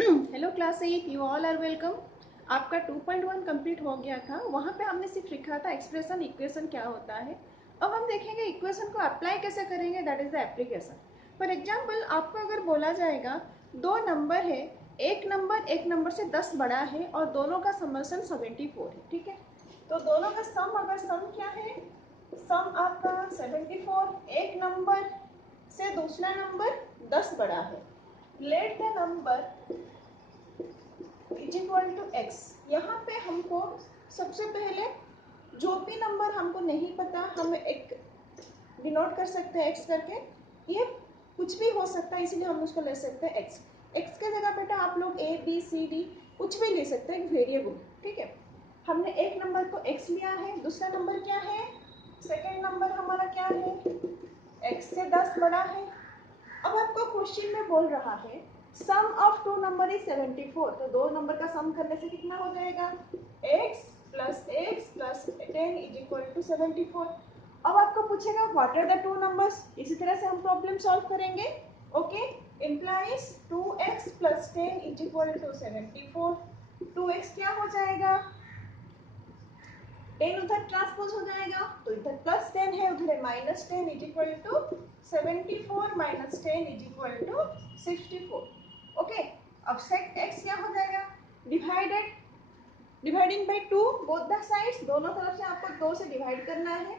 Hello class 8, you all are welcome. आपका 2.1 complete हो गया था। वहाँ पे हमने सिर्फ लिखा था एक्सप्रेशन इक्वेशन क्या होता है। अब हम देखेंगे इक्वेशन को अप्लाई कैसे करेंगे, that is the application. For example आपको अगर बोला जाएगा दो नंबर है, एक नंबर से 10 बड़ा है और दोनों का समेशन 74 है, ठीक है। तो दोनों का सम, अगर सम क्या है, सम आपका 74, एक नंबर से दूसरा नंबर 10 बड़ा है। Let the number is equal to X. यहाँ पे हमको सबसे पहले जो भी नंबर हमको नहीं पता हम एक डिनोट कर सकते हैं एक्स करके। ये कुछ भी हो सकता है, इसीलिए हम उसको ले सकते हैं एक्स। एक्स के जगह बेटा आप लोग ए बी सी डी कुछ भी ले सकते हैं, एक वेरिएबल, ठीक है। हमने एक नंबर को एक्स लिया है, दूसरा नंबर क्या है, सेकेंड नंबर हमारा क्या है, एक्स से 10 बड़ा है। अब आपको क्वेश्चन में बोल रहा है sum of two number is 74, तो दो नंबर का सम करने से कितना हो जाएगा, x plus 10 is equal to 74। अब आपको पूछेगा what are the two numbers, इसी तरह से हम प्रॉब्लम सॉल्व करेंगे। Okay, implies 2x plus 10 is equal to 74। 2x क्या हो जाएगा, 10 उधर ट्रांसपोज हो जाएगा, तो इधर प्लस 10 है, उधर है minus 10 is equal to 74 minus 10 is equal to 64। Okay, अब सेक x क्या हो जाएगा, dividing by 2 both the sides, दोनों तरफ से आपको 2 से डिवाइड करना है।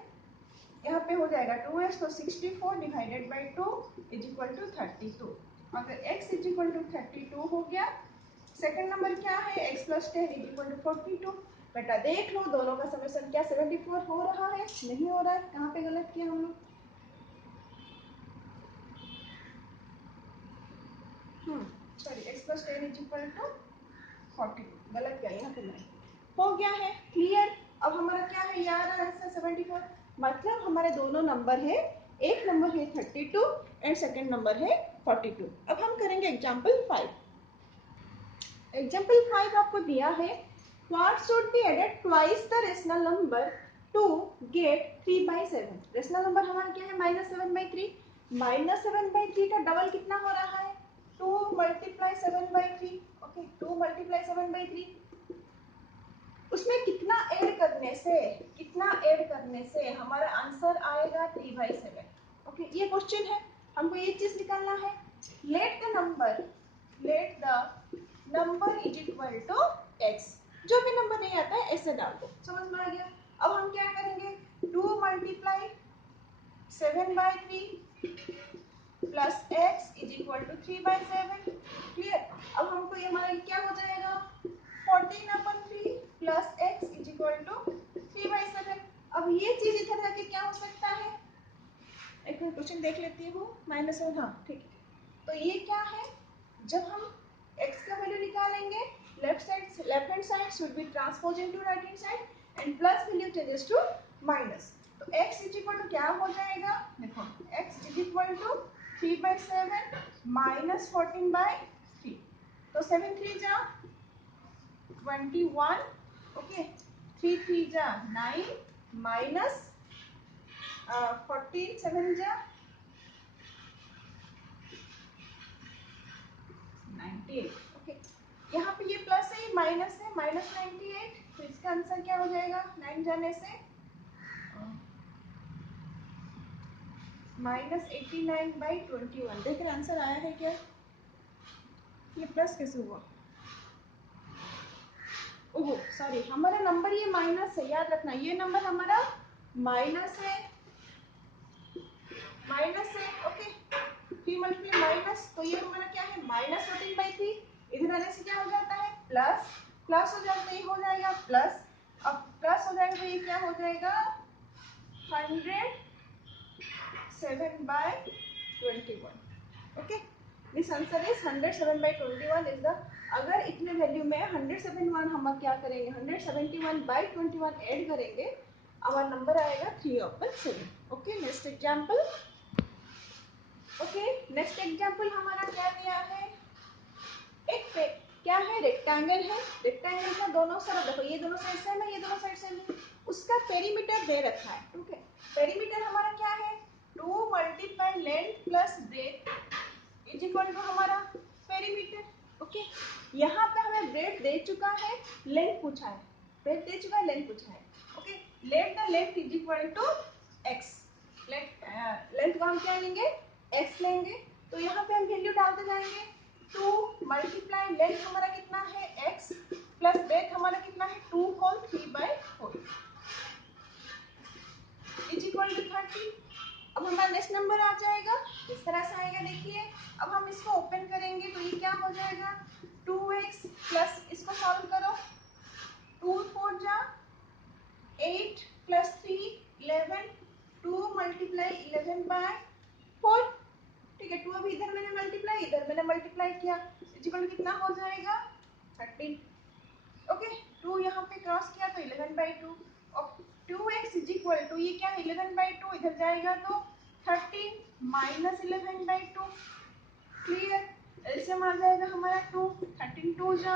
यहाँ पे हो जाएगा 2x, तो 64 divided by 2 is equal to 32। अगर x इज इक्वल टू 32 हो गया, सेकंड नंबर क्या है, x plus 10 is equal to 42। बेटा देख लो दोनों का समेशन क्या 74 हो रहा है, नहीं हो रहा है, कहाँ पे गलत किया हम लोग। Sorry, x plus 10 is equal to 42, गलत किया यहाँ पे मैंने। हो गया है क्लियर। अब हमारा क्या है, यार आंसर 74, मतलब हमारे दोनों नंबर है, एक नंबर है 32 एंड सेकंड नंबर है 42। अब हम करेंगे एग्जाम्पल 5। एग्जाम्पल 5 आपको दिया है, what should be added twice the rational number to get 3/7। Rational number हमारा क्या है, -7/3। -7/3 का डबल कितना हो रहा है, 2 मल्टीप्लाई 7/3। ओके, 2 मल्टीप्लाई 7/3, उसमें कितना ऐड करने से हमारा आंसर आएगा 3/7। ओके, ये क्वेश्चन है, हमको ये चीज निकालना है। Let the number is equal to X. जो भी नंबर नहीं आता है ऐसे डाल दो, समझ में आ गया। अब हम क्या करेंगे, 2 multiply 7/3 plus X is equal to 3/7। Clear. अब हमको ये हमारा क्या हो जाएगा, 14/3 plus X is equal to 3/7। अब ये चीज इधर आके क्या हो सकता है, एक बार क्वेश्चन देख लेती हूँ, -7, हाँ ठीक है। तो ये क्या है, जब हम x का वैल्यू निकालेंगे, left hand side should be transpose into right hand side and plus value changes to minus. तो x इज इक्वल टू क्या हो जाएगा, देखो x is equal to 3/7 minus 14/3। तो 7 3 जा 21, ओके, 3 3 जा 9 माइनस 14 7 जा 98। ओके, यहाँ पे ये प्लस है, ये माइनस है, -98। तो इसका आंसर क्या हो जाएगा, 9 जाने से -89/21। देख रहे आंसर आया है क्या, ये प्लस कैसे हुआ, ओहो सॉरी, हमारा नंबर ये माइनस है, याद रखना ये नंबर हमारा माइनस है, ओके। 3 मल्टीप्लाई माइनस, तो ये हमारा क्या है, -14/3। इधर आने से क्या हो जाता है, प्लस हो जाता है, ये हो जाएगा प्लस। अब प्लस हो जाएगा तो ये क्या हो जाएगा, 107/21। Okay, this answer is 107/21 is the. अगर इतने वैल्यू में 171 हम क्या करेंगे, 171/21 ऐड करेंगे, हमारा नंबर आएगा 3/7। Okay, next example. Okay, next example हमारा क्या दिया है, एक क्या है, रेक्टेंगल है। रेक्टेंगल का दोनों साइड देखो, ये दोनों साइड सेम है, ये दोनों साइड सेम है, उसका पेरीमीटर दे रखा है। ठीक है, पेरीमीटर हमारा क्या है, 2 multiply length plus breadth is equal to हमारा पेरीमीटर। ओके, यहाँ पे हमें ब्रेथ दे चुका है, लेंथ पूछा है, ब्रेथ दे चुका है, लेंथ पूछा है। Okay, let the length is equal to X, length को हम क्या लेंगे, एक्स लेंगे। तो यहाँ पे हम वैल्यू डालते जाएंगे, 2 मल्टीप्लाई लेंथ हमारा कितना है एक्स प्लस ब्रेथ हमारा कितना है 2 होल 3/4 इज इक्वल टू 30। अब हमारा नेक्स्ट नंबर आ जाएगा, इस तरह से आएगा, देखिए। अब हम इसको ओपन करेंगे तो ये क्या हो जाएगा, 2x प्लस, इसको सॉल्व करो, 2 4 जा 8 प्लस 3 11, 2 मल्टीप्लाई 11/4, ठीक है। 2 अभी इधर मैंने मल्टीप्लाई, इधर मैंने मल्टीप्लाई किया, इक्वल कितना हो जाएगा 13। ओके, 2 यहाँ पे क्रॉस किया तो 11/2 और 2x इज इक्वल टू, ये क्या है 11/2, इधर जाएगा तो 13 माइनस 11/2, क्लियर। एलसीएम आ जाएगा हमारा 2, 13 2 जा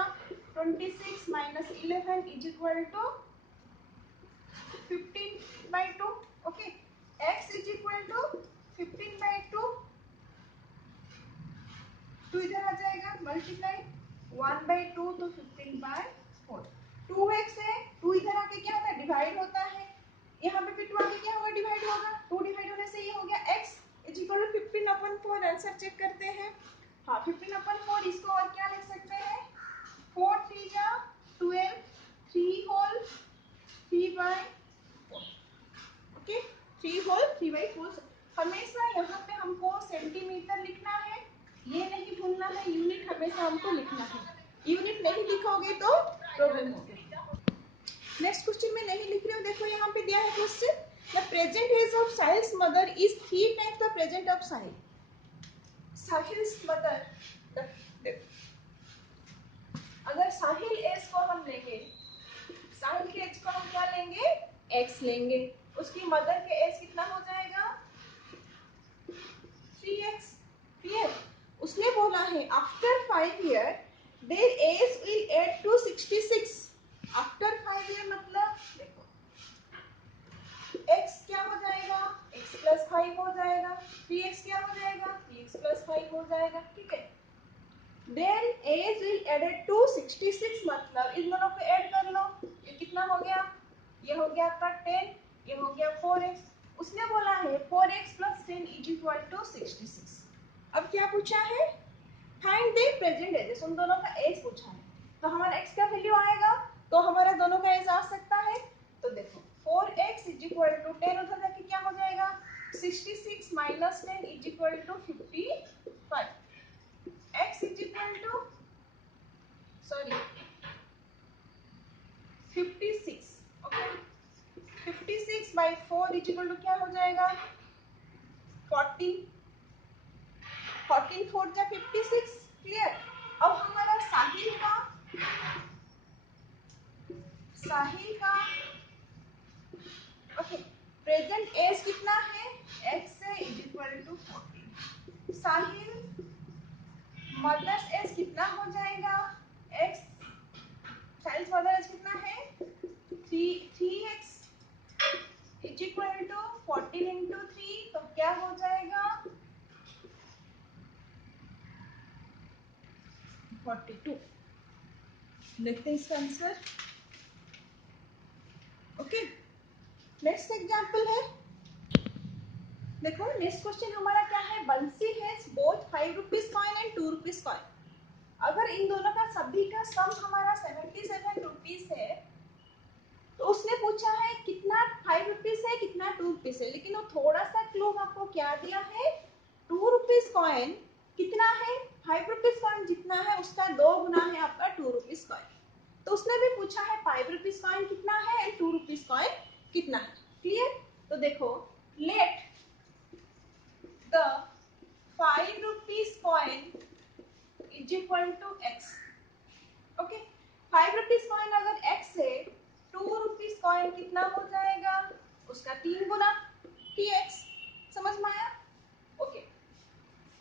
26 minus 11 is equal to 15/2। Okay, x is equal to 15/2, 2 इधर आ जाएगा मल्टीप्लाई 1/2 तो 15/4, 2x है, 2 इधर आके क्या होता है डिवाइड होता है, यहाँ पे भी 2 आके क्या होगा डिवाइड होगा, 2 डिवाइड होने से ये हो गया x is equal to 15/4। Answer check करते हैं, हाँ 15/4, इसको और क्या लिख सकते हैं, 4 3 जा 12, 3 होल 3/4, ओके, 3 होल 3/4। हमेशा यहाँ पे हमको सेंटीमीटर लिखना है, ये नहीं भूलना है, यूनिट हमेशा हमको लिखना है, यूनिट नहीं लिखोगे तो प्रॉब्लम होगी। नेक्स्ट क्वेश्चन में नहीं लिख रही हूँ, देखो यहाँ पे दिया है question, the present age of Sahil's mother is 3 times the present of Sahil. Sahil's mother, अगर साहिल एज को हम लेंगे, साहिल के एज को हम क्या लेंगे, एक्स लेंगे, उसकी मदर के एज कितना हो जाएगा 3x, क्लियर। उसने बोला है after 5 year there age will add to 66, after 5 year मतलब देखो x क्या हो जाएगा, x प्लस 5 हो जाएगा, 3x क्या हो जाएगा 3x प्लस 5 हो जाएगा, ठीक है। There age will added to 66 मतलब इन दोनों को ऐड कर लो, ये कितना हो गया, ये हो गया आपका 10, ये हो गया 4x। उसने बोला है 4x plus 10 is equal to 66। अब क्या पूछा है, फाइंड द प्रेजेंट एजेस, उन दोनों का एज पूछा है, तो हमारा x का वैल्यू आएगा, तो हमारा दोनों का एज आ सकता है। तो देखो 4x इज इक्वल टू 10 उधर जाके क्या हो जाएगा 66 minus 10 is equal to 55, x is equal to sorry 56, okay, 56/4 is equal to क्या हो जाएगा 14, 14 4 जा 56, क्लियर। अब हमारा साहिल का ओके प्रेजेंट एज कितना है x से is equal to 14, Sahil mother's age कितना हो जाएगा x, साहिल मदर एज कितना है 3x is equal to 14 into 3, तो क्या हो जाएगा 42, देखते हैं इसका आंसर। ओके, नेक्स्ट एग्जांपल है, देखो नेक्स्ट क्वेश्चन हमारा क्या है, बंसी has both 5 rupees coin and 2 rupees coin. अगर इन दोनों का सभी का सम हमारा 77 रुपीज है, तो उसने पूछा है कितना 5 रुपीज है कितना 2 रुपीज है, लेकिन वो थोड़ा सा क्लू आपको क्या दिया है, 2 रुपीज कॉइन कितना है 5 रुपीज कॉइन जितना है उसका 2 गुना है आपका 2 रुपीज कॉइन। तो उसने भी पूछा है 5 रुपीज कॉइन कितना है एंड 2 रुपीज कॉइन कितना है, क्लियर। तो देखो let the 5 rupees coin is equal to x, okay 5 rupees coin अगर x है 2 rupees coin कितना हो जाएगा उसका 3 गुना 3x, समझ में आया। ओके,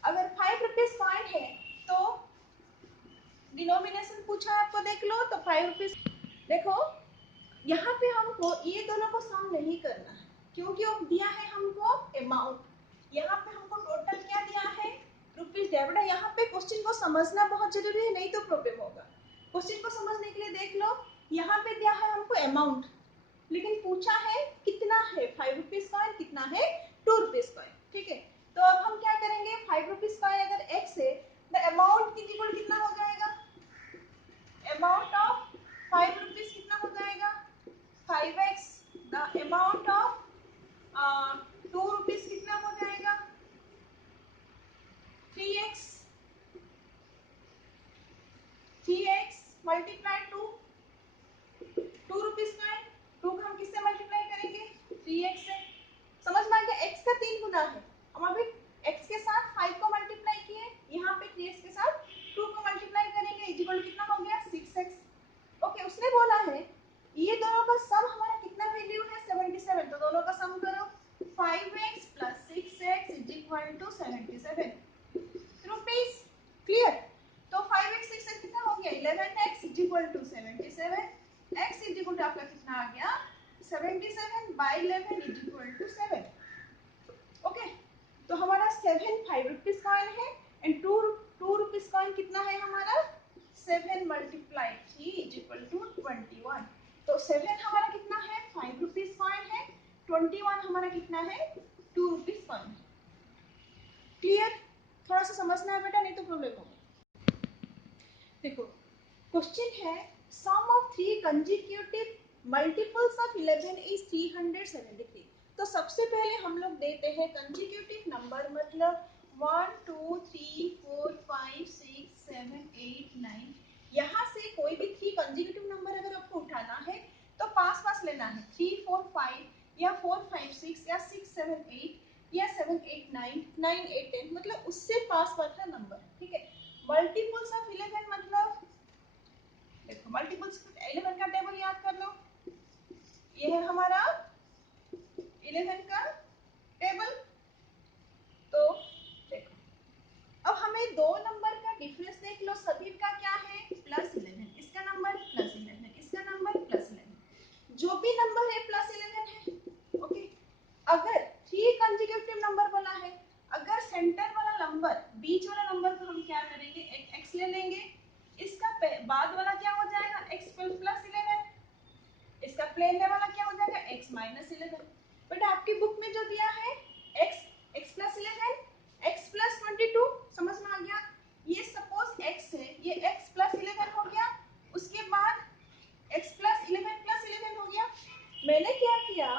अगर 5 rupees coin है तो डिनोमिनेशन पूछा है आपको, देख लो। तो 5 rupees, देखो यहाँ पे हमको ये दोनों को सम नहीं करना है, क्योंकि वो दिया है हमको अमाउंट, यहाँ पे हमको टोटल क्या दिया है रुपीज दिया। बेटा यहाँ पे क्वेश्चन को समझना बहुत जरूरी है, नहीं तो प्रॉब्लम होगा। क्वेश्चन को समझने के लिए देख लो, यहाँ पे दिया है हमको अमाउंट, लेकिन पूछा है कितना है 5 रुपीज कॉइन, कितना है 2 रुपीज कॉइन। ठीक है, तो अब हम क्या करेंगे, 5 रुपीज कॉइन अगर x है, द अमाउंट इक्वल कितना हो जाएगा, अमाउंट ऑफ 5 रुपीज कितना हो जाएगा 5x, the amount of 2 rupees कितना हो जाएगा 3x, 3x मल्टीप्लाई 2 रुपीज का है, 2 को हम किससे मल्टीप्लाई करेंगे 3x से। समझ में आ गया, x का 3 गुना है, हम अभी x के साथ 5 को मल्टीप्लाई किए, यहाँ पे 3x के साथ 2 को मल्टीप्लाई करेंगे, इक्वल कितना हो गया 6x। ओके, उसने बोला है ये दोनों का सम हमारा कितना वैल्यू है 77, तो दोनों का सम करो 5x plus 6x is equal to 77 rupees. Clear, तो 5x 6x कितना हो गया 11x is equal to 77, x is equal to आपका कितना आ गया 77 by 11 is equal to 7। Okay, तो हमारा 7 5 रुपीस कॉइन है एंड 2 रुपीस कॉइन कितना है हमारा 7 मल्टीप्लाई 3 इज इक्वल टू 21। तो 7 हमारा कितना है 5 रुपीस कॉइन है, 21 हमारा कितना है 2 रुपीस कॉइन। क्लियर, थोड़ा सा समझना है बेटा, नहीं तो प्रॉब्लम होगा। देखो क्वेश्चन है sum of 3 consecutive multiples of 11 is 373। तो सबसे पहले हम लोग देते हैं कंसेक्यूटिव नंबर, मतलब 1 2 3 4 5 6 7 8 9। यहाँ से कोई भी 3 कंसेक्यूटिव नंबर अगर आपको उठाना है तो पास पास लेना है, 3 4 5 या 4 5 6 या 6 7 8 या 7 8 9 9 8 10, मतलब उससे पास पास का नंबर। ठीक है, मल्टीपल्स ऑफ 11 मतलब देखो मल्टीपल्स 11 का टेबल याद कर लो, ये है हमारा 11 का टेबल। तो देखो अब हमें दो नंबर का डिफरेंस देख लो, सभी का क्या है +11, इसका नंबर +11, इसका नंबर +11, जो भी नंबर है +11 है। ओके, अगर 3 कंसेक्यूटिव नंबर बोला है, अगर सेंटर वाला नंबर बीच वाला नंबर को हम क्या करेंगे एक x ले लेंगे, इसका बाद वाला क्या हो जाएगा x +11, इसका प्लेन में वाला क्या हो जाएगा x -11। बेटा आपकी बुक में जो दिया है x +11 x +22, समझ में आ गया, ये सपोज x है, ये x +11 हो गया, उसके बाद x +11 हो गया। मैंने क्या किया,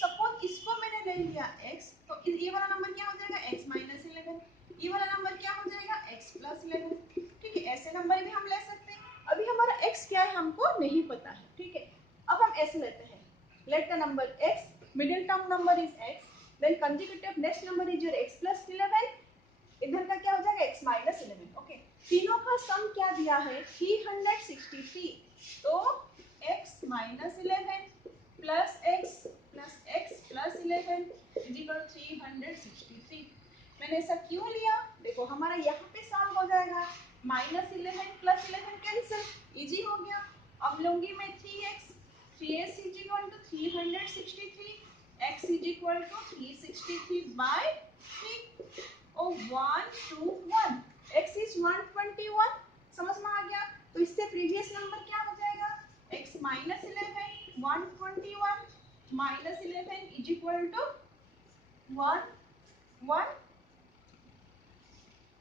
सपोज इसको मैंने ले लिया x, तो ये वाला नंबर क्या हो जाएगा x -11, ये वाला नंबर क्या हो जाएगा x +11। ठीक है, ऐसे नंबर भी हम ले सकते हैं। अभी हमारा x क्या है हमको नहीं पता है। ठीक है, अब हम ऐसे लेते हैं, let the number x, middle term number is x, then consecutive next number is your x +11, इधर का क्या हो जाएगा x -11। ओके, तीनों का सम क्या दिया है 363, तो x -11 plus x plus 11 is equal 363। मैंने ऐसा क्यों लिया, देखो हमारा यहाँ पे सॉल्व हो जाएगा, -11 प्लस 11 कैंसिल, इजी हो गया। अब लूंगी मैं 3x, 3x is equal to 363, x is equal to 363 by 3 और 1 2 1, x इज 121, समझ में आ गया। तो इससे प्रीवियस नंबर क्या हो जाएगा x -11 121 -11 इज इक्वल टू 1 1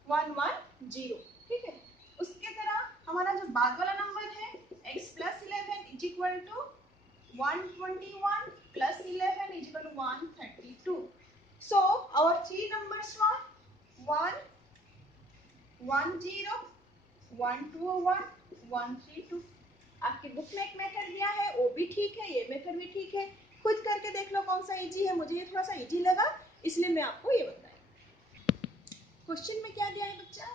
1 1 0। ठीक है, उसके तरह हमारा जो बाद वाला नंबर है x +11 is equal to 121 plus 11 is equal to 132. So our three numbers were 1 1 0 1 2 1 1 3 2। आपकी बुक में एक मेथड दिया है, वो भी ठीक है, ये मेथड भी ठीक है, खुद करके देख लो कौन सा इजी है। मुझे ये थोड़ा सा इजी लगा इसलिए मैं आपको ये बताया। क्वेश्चन में क्या दिया है बच्चा,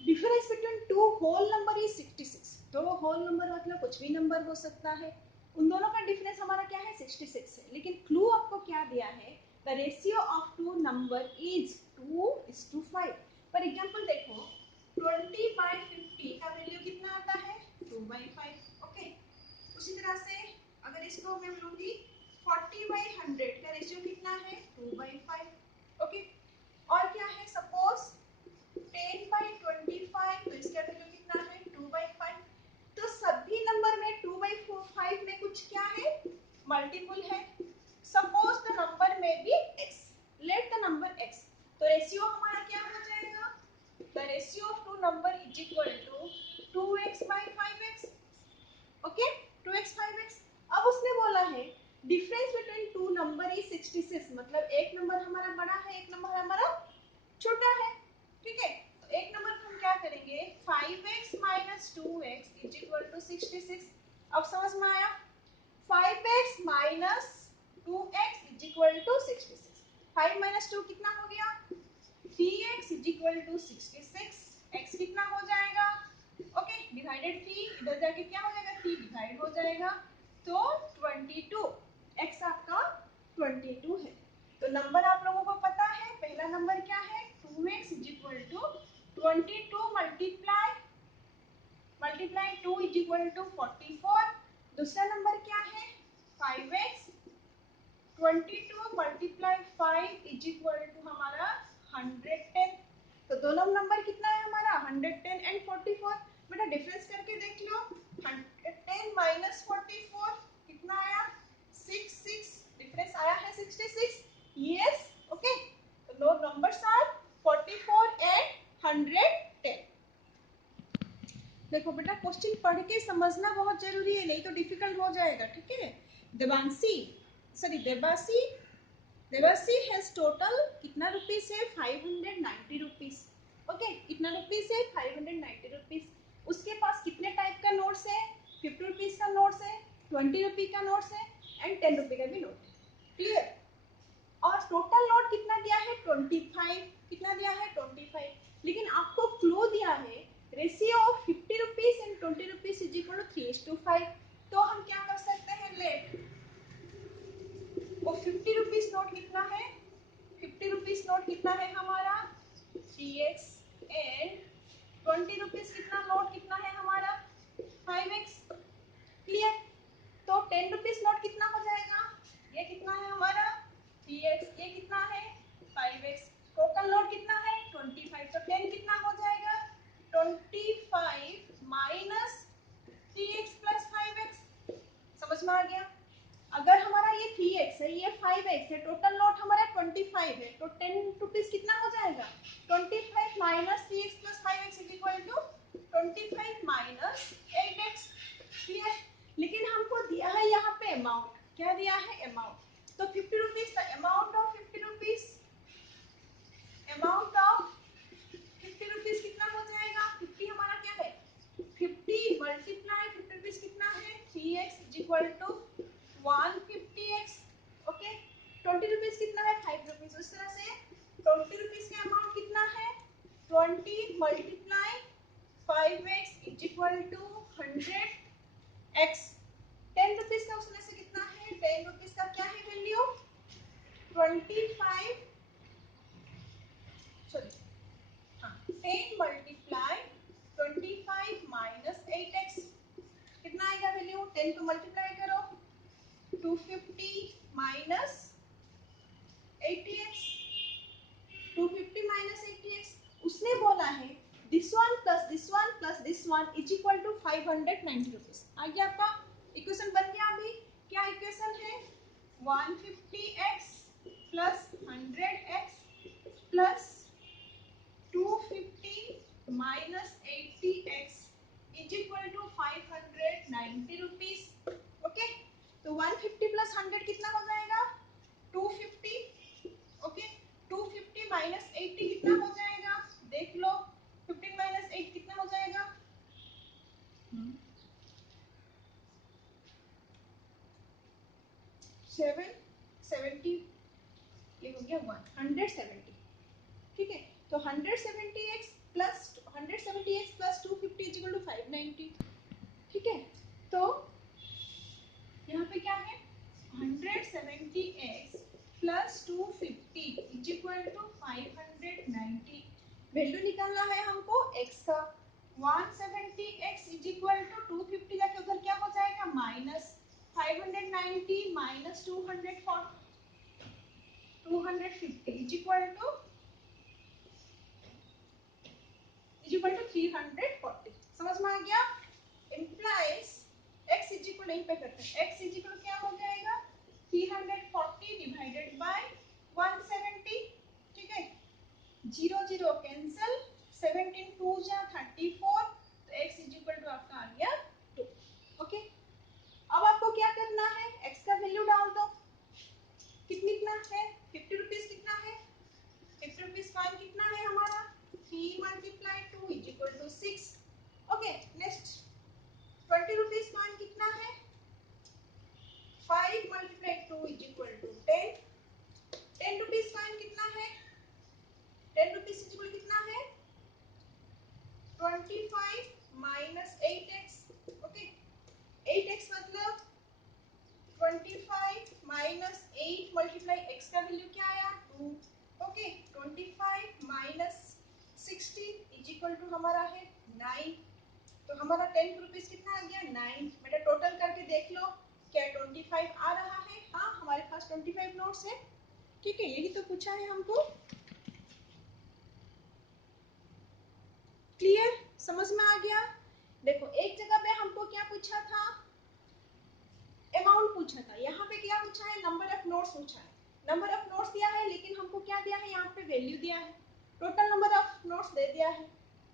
difference between two whole number is 66। तो होल नंबर मतलब कुछ भी नंबर हो सकता है, उन दोनों का डिफरेंस हमारा क्या है 66 है, लेकिन क्लू आपको क्या दिया है, the ratio of two number is 2:5। For example देखो 20/50 का वैल्यू कितना आता है 2/5। ओके, उसी तरह से अगर इसको मैं लूंगी 40/100 का रेशियो कितना है 2/5। ओके, और क्या है suppose ratio of two number is equal to 2x by 5x। Okay, 2x 5x। अब उसने बोला है difference between two number is 66, मतलब एक नंबर हमारा बड़ा है, एक नंबर हमारा छोटा है। ठीक है, तो एक नंबर हम क्या करेंगे, 5x minus 2x is equal to 66। अब समझ में आया, 5x minus 2x is equal to 66। 5 minus 2 कितना हो गया, 3x is equal to 66। x कितना हो जाएगा, ओके, डिवाइडेड 3, इधर जाके क्या हो जाएगा, 3 डिवाइड हो जाएगा, तो 22। x आपका 22 है। तो नंबर आप लोगों को पता है, पहला नंबर क्या है, 2x is equal to 22 multiply 2 is equal to 44। दूसरा नंबर क्या है, 5x, 22 multiply 5 is equal to हमारा 110। तो दोनों नंबर कितना है हमारा, 110 एंड 44। बेटा डिफरेंस करके देख लो, 110 माइनस 44 कितना आया, 66। डिफरेंस आया है 66। Yes, okay. तो नो नंबर्स आर 44 एंड 110। देखो बेटा क्वेश्चन पढ़ के समझना बहुत जरूरी है, नहीं तो डिफिकल्ट हो जाएगा। ठीक है, देवासी हैज टोटल कितना रुपीस है, 590 रुपीस। ओके, कितना रुपीस है, 590 रुपीस। उसके पास कितने टाइप का नोट्स है, 50 रुपीस का नोट्स है, 20 रुपी का नोट्स है एंड 10 रुपी का भी नोट है। क्लियर। और टोटल नोट कितना दिया है, 25। कितना दिया है, 25। लेकिन आपको क्लू दिया है ratio of 50 rupees and 20 rupees is equal to 3:5। तो हम क्या कर सकते हैं, लेट वो 50 रुपीस नोट कितना है, 50 रुपीस नोट कितना है हमारा 3x एंड 20 रुपीस कितना नोट कितना है हमारा 5x। क्लियर। तो 10 रुपीस नोट कितना हो जाएगा, ये कितना है हमारा 3x, ये कितना है 5x। टोटल नोट कितना है 25। तो 10 कितना हो जाएगा 25 माइनस 3x प्लस 5x। समझ में आ गया। अगर हमारा ये 3x है, ये 5x है, टोटल नोट हमारा 25 है, तो 10 रुपीस कितना हो जाएगा 25 minus 3x plus 5x is equal to 25 minus 8x। Clear. लेकिन हमको दिया है यहाँ पे अमाउंट, क्या दिया है अमाउंट। तो 50 रुपीस का amount of 50 rupees, amount of 50 rupees कितना हो जाएगा, 50 हमारा क्या है 50 मल्टीप्लाई 50 रुपीस कितना है 3x is equal to 150x। Okay, 20 rupees कितना है 5 रुपीस। उस तरह से 20 रुपीस का अमाउंट कितना है 20 multiply 5x is equal to 100x। 10 rupees का उसमें से कितना है, 10 रुपीस का क्या है वैल्यू 25, सॉरी हाँ 10 मल्टीप्लाई 25 माइनस 8x कितना आएगा वैल्यू, 10 को मल्टीप्लाई करो 250 माइनस 80x, 250 माइनस 80x। उसने बोला है this one plus this one is equal to 590 rupees. आ गया आपका इक्वेशन बन गया। अभी क्या इक्वेशन है 150x plus 100x plus 250 minus 80x is equal to 590 rupees. Okay, तो 150 प्लस 100 कितना हो जाएगा 250। ओके, 250 माइनस 80 कितना हो जाएगा, देख लो 15 माइनस 8 कितना हो जाएगा 770, ये हो गया 170। ठीक है, तो 170x plus 250 is equal to 590। ठीक है, तो यहाँ पे क्या है 170x plus 250 is equal to 590। Value निकालना है हमको x का। 170x इज इक्वल टू 250 जाके उधर क्या हो जाएगा minus 590 minus 250 is equal to 340। समझ में आ गया। इम्प्लाइज x इज इक्वल, यहीं पे करते हैं, x इज इक्वल क्या हो जाएगा 340 डिवाइडेड बाय 170। ठीक है, 0 0 cancel, 17 2 is equal to 6। Okay, next 20 rupees coin कितना है? 5 multiply 2 is equal to 10। 10 rupees coin कितना है? 10 रुपीज इज इक्वल कितना है? 25 माइनस 8x। ओके, 8x मतलब 25 माइनस 8 मल्टीप्लाई x का वैल्यू क्या आया? 2। Okay, 25 minus 60 is equal to हमारा है 9। तो हमारा 10 रुपीज कितना आ गया? 9। बेटा टोटल करके देख लो, क्या 25 आ रहा है? हाँ, हमारे पास 25 नोट्स है। ठीक है, यही तो पूछा है हमको। क्लियर, समझ में आ गया? देखो, एक जगह पे हमको क्या पूछा था? अमाउंट पूछा था। यहाँ पे क्या पूछा है? नंबर ऑफ नोट्स पूछा है। नंबर ऑफ नोट्स दिया है, लेकिन हमको क्या दिया है? यहाँ पे वैल्यू दिया है, टोटल नंबर ऑफ नोट्स दे दिया है।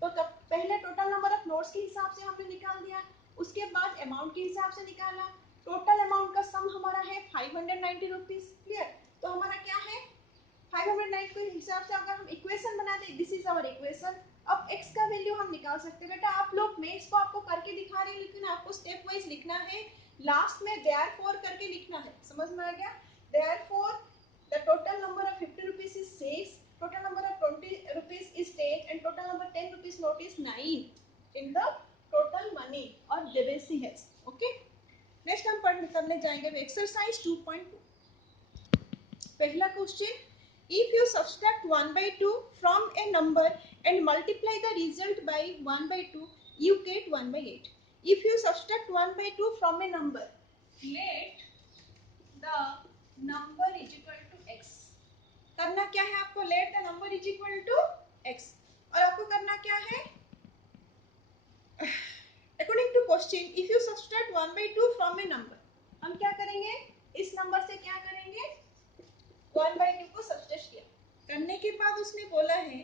तो तब पहले टोटल नंबर ऑफ नोट्स के हिसाब से हमने निकाल दिया, उसके बाद अमाउंट के हिसाब से निकाला। टोटल अमाउंट का सम हमारा है 590 रुपीज। क्लियर, तो हमारा क्या है? 590 के हिसाब से अगर हम इक्वेशन बना दे, दिस इज आवर इक्वेशन। अब x का वैल्यू हम निकाल सकते हैं। बेटा आप लोग, मैं इसको आपको करके दिखा रही हूँ, लेकिन आपको स्टेप वाइज लिखना है। लास्ट में therefore करके लिखना है। समझ में आ गया? therefore the total number of 50 rupees is 6, total number of 20 rupees is 10 and total number 10 rupees note is 9 in the total money or Devesi has. Okay, next हम पढ़ने करने जाएंगे एक्सरसाइज 2.2। पहला question, if you subtract 1 by 2 from a number and multiply the result by 1 by 2, you get 1 by 8. If you subtract 1 by 2 from a number, let the number is equal to x. करना क्या है आपको? let the number is equal to x। और आपको करना क्या है? According to question, if you subtract 1 by 2 from a number, हम क्या करेंगे? इस नंबर से क्या करेंगे? 1 by 2 को सब्सट्रैक्ट किया, करने के बाद उसने बोला है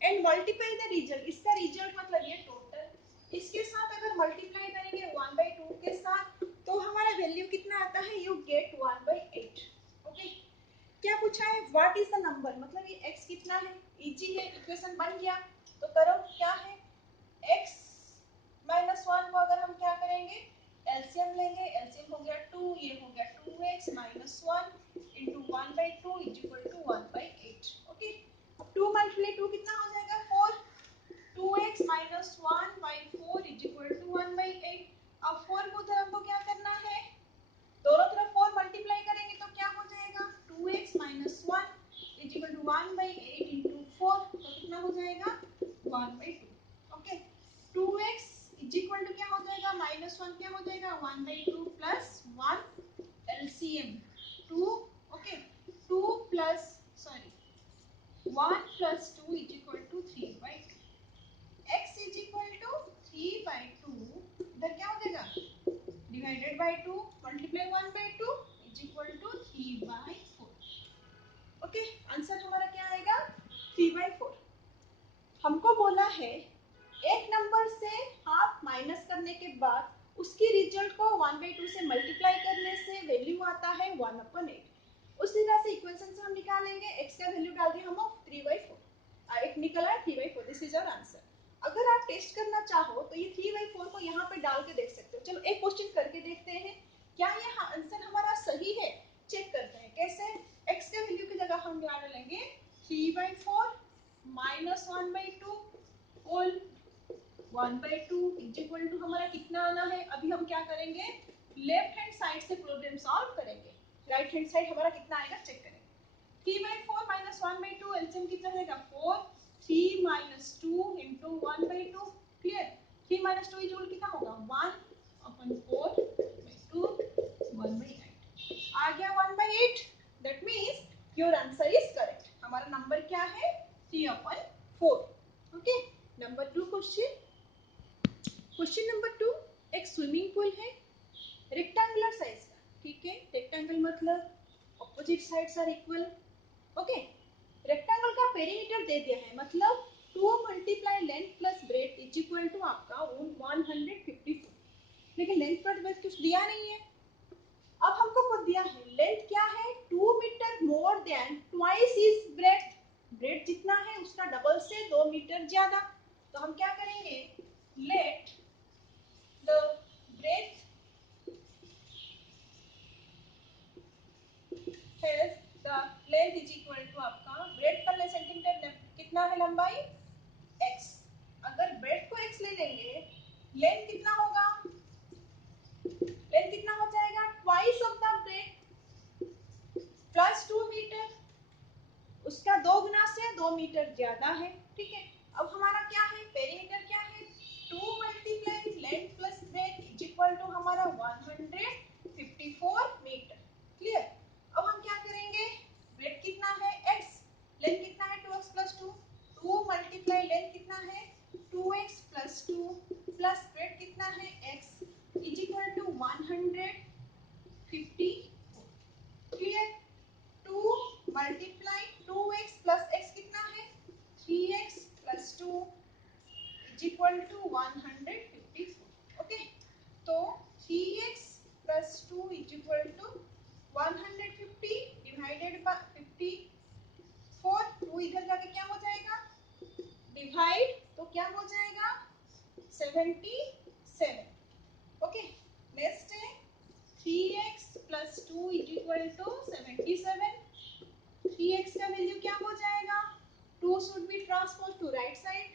एंड मल्टीप्लाई द रिजल्ट। इसका रिजल्ट मतलब ये टोटल, इसके साथ अगर मल्टीप्लाई करेंगे 1 by 2 के साथ, तो हमारा वैल्यू कितना आता है? You get 1 by 8। ओके, क्या पूछा है? व्हाट इज द नंबर, मतलब ये x कितना है? इजी है, इक्वेशन बन गया। तो करो, क्या है? x माइनस 1 को अगर हम क्या करेंगे? एलसीएम लेंगे। एलसीएम हो गया 2, ये हो गया 2x minus 1 into 1 by 2 is equal to 1 by 8। Okay, अब 2 मल्टीप्लाई 2 कितना हो जाएगा? 4। 2x minus 1 by 4 is equal to 1 by 8। अब 4 को उधर हमको क्या करना है? दोनों तरफ 4 मल्टीप्लाई करेंगे तो क्या हो जाएगा? 2x minus 1 is equal to 1 by 8 into 4, तो कितना हो जाएगा? 1 by 2। Okay, 2x is equal to क्या हो जाएगा? माइनस 1 क्या हो जाएगा? 1 by 2 plus 1 LCM 2। Okay, 2 plus 1 plus 2 is equal to 3 by 2। x is equal to 3 by 2, इधर क्या हो जाएगा? Divided by 2 multiply 1 by 2 is equal to 3 by 4। Okay, answer हमारा क्या आएगा? 3 बाई 4। हमको बोला है एक नंबर से हाफ माइनस करने के बाद उसकी रिजल्ट को 1 by 2 से मल्टीप्लाई करने से वैल्यू आता है 1/8। उसी तरह से इक्वेशन से हम निकालेंगे, x का वैल्यू डाल दिया हम 3/4, एक निकला 3/4। This is our answer. अगर आप टेस्ट करना चाहो तो ये 3/4 को यहाँ पे डाल के देख सकते हो। चलो एक क्वेश्चन करके देखते हैं, क्या ये आंसर हमारा सही है? चेक करते हैं कैसे। x के वैल्यू की जगह हम क्या डालेंगे? 3/4 minus 1/2 whole 1 by 2 is equal to हमारा कितना आना है? अभी हम क्या करेंगे? लेफ्ट हैंड साइड से प्रॉब्लम सॉल्व करेंगे। राइट हैंड साइड हमारा कितना आएगा चेक करेंगे। 3/4 माइनस 1 by 2 एलसीएम कितना रहेगा? 4। 3 minus 2 into 1 by 2। Clear, 3 minus 2 is कितना होगा? 1/4 by 2 1 by 8 आ गया 1 by 8। That means your answer is correct. हमारा नंबर क्या है? 3/4। Okay, number 2 question. Question number 2, एक स्विमिंग पूल है रेक्टेंगुलर साइज का। ठीक है, रेक्टेंगल मतलब opposite sides are equal. Okay, rectangle का पेरीमीटर दे दिया है, मतलब 2 multiply length plus breadth is equal to आपका 154। लेकिन लेंथ पर ब्रेथ कुछ दिया नहीं है। अब हमको खुद दिया है लेंथ क्या है? 2 metre more than twice is breadth. Breadth जितना है उसका डबल से 2 मीटर ज्यादा। तो हम क्या करेंगे, let the breadth has the length is equal to, आपका ब्रेथ का सेंटीमीटर कितना है लंबाई x, अगर ब्रेथ को x ले लेंगे, लेंथ कितना होगा, लेंथ कितना हो जाएगा, twice of the breadth plus 2 metre, उसका 2 गुना से 2 मीटर ज्यादा है, ठीक है। अब हमारा क्या है, पेरीमीटर क्या है, 2 multiply length plus breadth is equal to हमारा 154 मीटर, क्लियर। अब हम क्या करेंगे, ब्रेथ कितना है x, लेंथ कितना है 2x प्लस 2, 2 मल्टीप्लाई लेंथ कितना है 2x प्लस 2 प्लस ब्रेथ कितना है x is equal to 150, clear. 2 multiply 2x plus x कितना है 3x plus 2 is equal to 154, okay. तो 3x plus 2 is equal to 150 divided by 54, 2 इधर जाके क्या हो जाएगा, डिवाइड, तो क्या हो जाएगा 77, ओके। नेक्स्ट है 3x plus 2 is equal to 77, 3x का वैल्यू क्या हो जाएगा, 2 should be transpose to right side,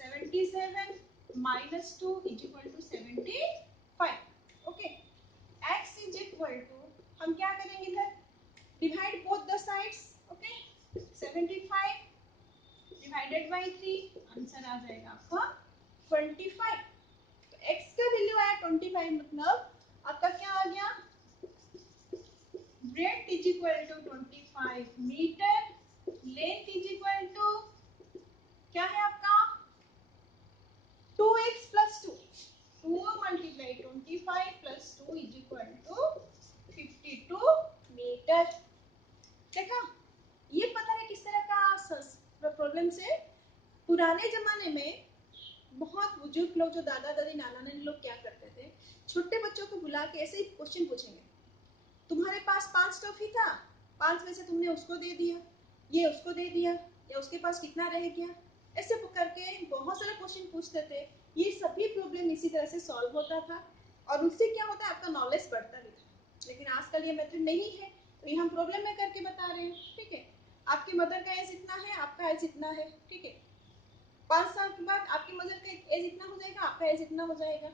77 minus 2 is equal to 75, okay. x is equal to, हम क्या करेंगे इधर, divide both the sides, okay. 75 divided by 3, answer आ जाएगा आपका 25। तो x का वैल्यू आया 25, मतलब आपका क्या आ गया, breadth is equal to 25 metre, length is equal to क्या है आपका 2x plus 2, 2 multiply 25 plus 2 is equal to 52 metre. देखा, ये पता है किस तरह का प्रॉब्लम से, पुराने जमाने में बहुत बुजुर्ग लोग जो दादा दादी नाना नानी लोग क्या करते थे, छोटे बच्चों को बुला के ऐसे ही क्वेश्चन पूछेंगे, तुम्हारे पास 5 टॉफी था, 5 में से तुमने उसको दे दिया, ये उसको दे दिया, या उसके पास कितना रह गया, ऐसे करके बहुत सारे क्वेश्चन पूछते थे। ये सभी प्रॉब्लम इसी तरह से सॉल्व होता था, और उससे क्या होता है, आपका नॉलेज बढ़ता भी था। लेकिन आजकल ये मेथड नहीं है, तो ये हम प्रॉब्लम में करके बता रहे हैं, ठीक है। आपकी मदर का एज इतना है, आपका एज इतना है, ठीक है। 5 साल के बाद आपकी मदर का एज इतना हो जाएगा, आपका एज इतना हो जाएगा,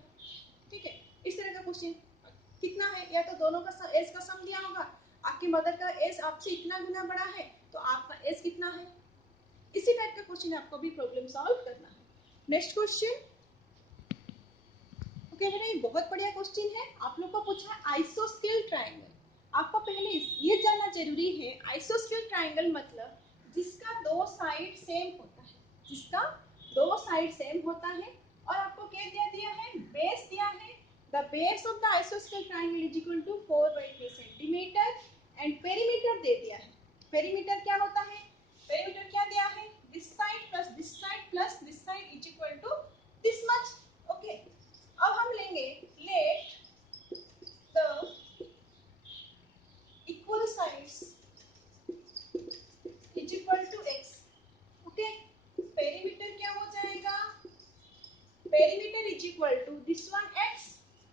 ठीक है। इस तरह का क्वेश्चन कितना है, या तो दोनों का एज का सम दिया होगा, आपकी मदर का एज आपसे इतना गुना बड़ा है, तो आपका एज कितना है, इसी टाइप का क्वेश्चन आपको भी प्रॉब्लम सॉल्व करना है। नेक्स्ट क्वेश्चन, ओके बेटा, ये बहुत बढ़िया क्वेश्चन है, आप लोग को पूछा है आइसोस्केल ट्रायंगल। आपको पहले ये जानना जरूरी है, आइसोस्केल ट्रायंगल मतलब जिसका 2 साइड सेम होता है, जिसका 2 साइड सेम होता है, और आपको क्या दिया है, बेस दिया है, द बेस ऑफ द आइसोस्केल triangle is equal to 4/3 centimetre, and perimeter दे दिया है। पेरीमीटर क्या होता है, पेरीमीटर क्या दिया है, this side plus this side is equal to this much, okay. अब हम लेंगे let the equal sides is equal to x, okay. Perimeter क्या हो जाएगा, perimeter is equal to this one x,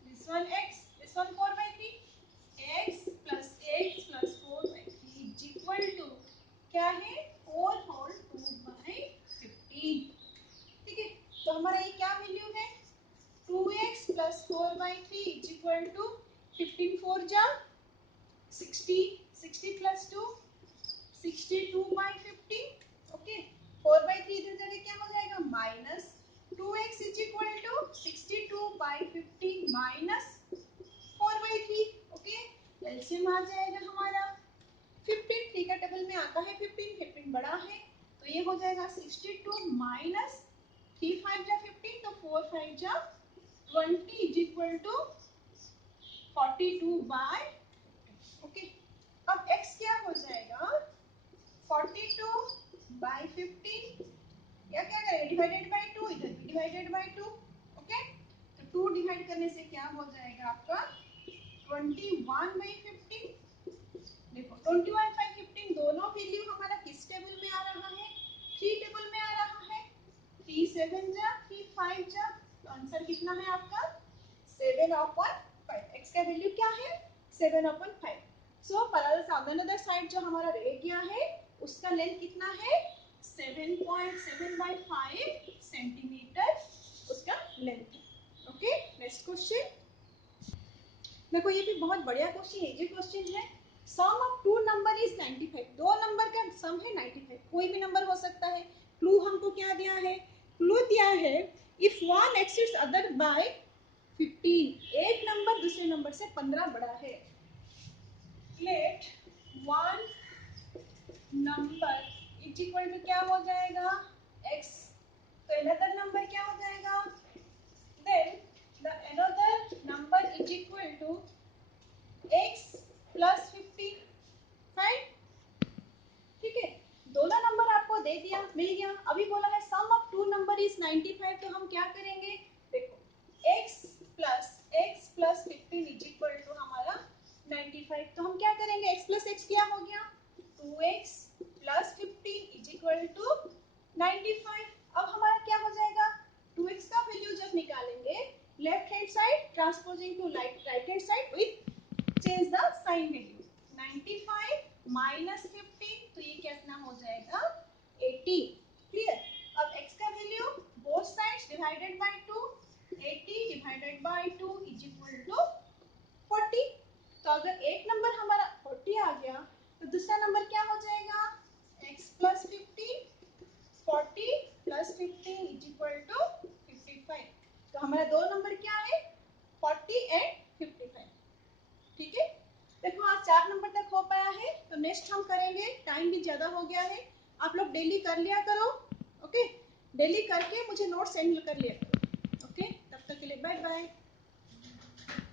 this one x, this one 4/3, x plus x plus 4/3 is equal to क्या है 4 whole 2/15, ठीक है। तो हमारा ये क्या वैल्यू है, 2x plus 4/3 is equal to 15 4 जा 60, 60 प्लस 2 62/15, ओके। 4/3 इधर जाके क्या हो जाएगा, minus 2x is equal to 62/15 minus 4/3, okay. LCM आ जाएगा हमारा 15, 3 का टेबल में आता है 15, 15 बड़ा है, तो ये हो जाएगा 62 माइनस 3 5 जा 15, तो 4 5 जा 20 इज इक्वल टू 42/, ओके। अब x क्या हो जाएगा, 42/15, या क्या करेंगे, डिवाइडेड बाय 2, इधर भी डिवाइडेड बाय 2, ओके। तो 2 डिवाइड करने से क्या हो जाएगा आपका 21/15, देखो 21/15 दोनों वैल्यू हमारा किस टेबल में आ रहा है, 3 टेबल में आ रहा है, 3 7 जा 3 5 जा, तो आंसर कितना है आपका 7/5। x का वैल्यू क्या है 7/5। सो अनदर साइड जो हमारा रह गया है उसका लेंथ कितना है 7.7/5 सेंटीमीटर उसका लेंथ है। ओके, नेक्स्ट क्वेश्चन देखो, ये भी बहुत बढ़िया क्वेश्चन है। ये क्वेश्चन है sum of two number is 95। दो नंबर का सम है 95, कोई भी नंबर हो सकता है। क्लू हमको क्या दिया है, क्लू दिया है if one exceeds other by 15, एक नंबर दूसरे नंबर से 15 बड़ा है। Let one number is equal to क्या हो जाएगा x, तो अनदर नंबर क्या हो जाएगा, then the another number is equal to x plus 50। Fine, ठीक है, दोनों नंबर आपको दे दिया, मिल गया। अभी बोला है sum of two number is 95, तो हम क्या करेंगे, देखो x plus 15 is equal to हमारा 95, तो हम क्या करेंगे x प्लस x क्या हो गया 2x plus 15 is equal to 95। अब हमारा क्या हो जाएगा 2x का वैल्यू जब निकालेंगे left hand side transposing to right hand side with change the sign value 95 minus 15, तो ये कितना हो जाएगा 80। क्लियर। अब x का value both sides divided by 2, 80 divided by 2 is equal to 40। तो अगर एक नंबर हमारा 40 आ गया तो दूसरा नंबर क्या हो जाएगा x plus 15, 40 plus 15 is equal to 55। तो हमारा दो नंबर क्या है 40 एंड 55। ठीक है, देखो आज 4 नंबर तक हो पाया है, तो नेक्स्ट हम करेंगे, टाइम भी ज्यादा हो गया है। आप लोग डेली कर लिया करो। ओके, डेली करके मुझे नोट सेंड कर लिया करो। ओके, तब तक के लिए बाय बाय।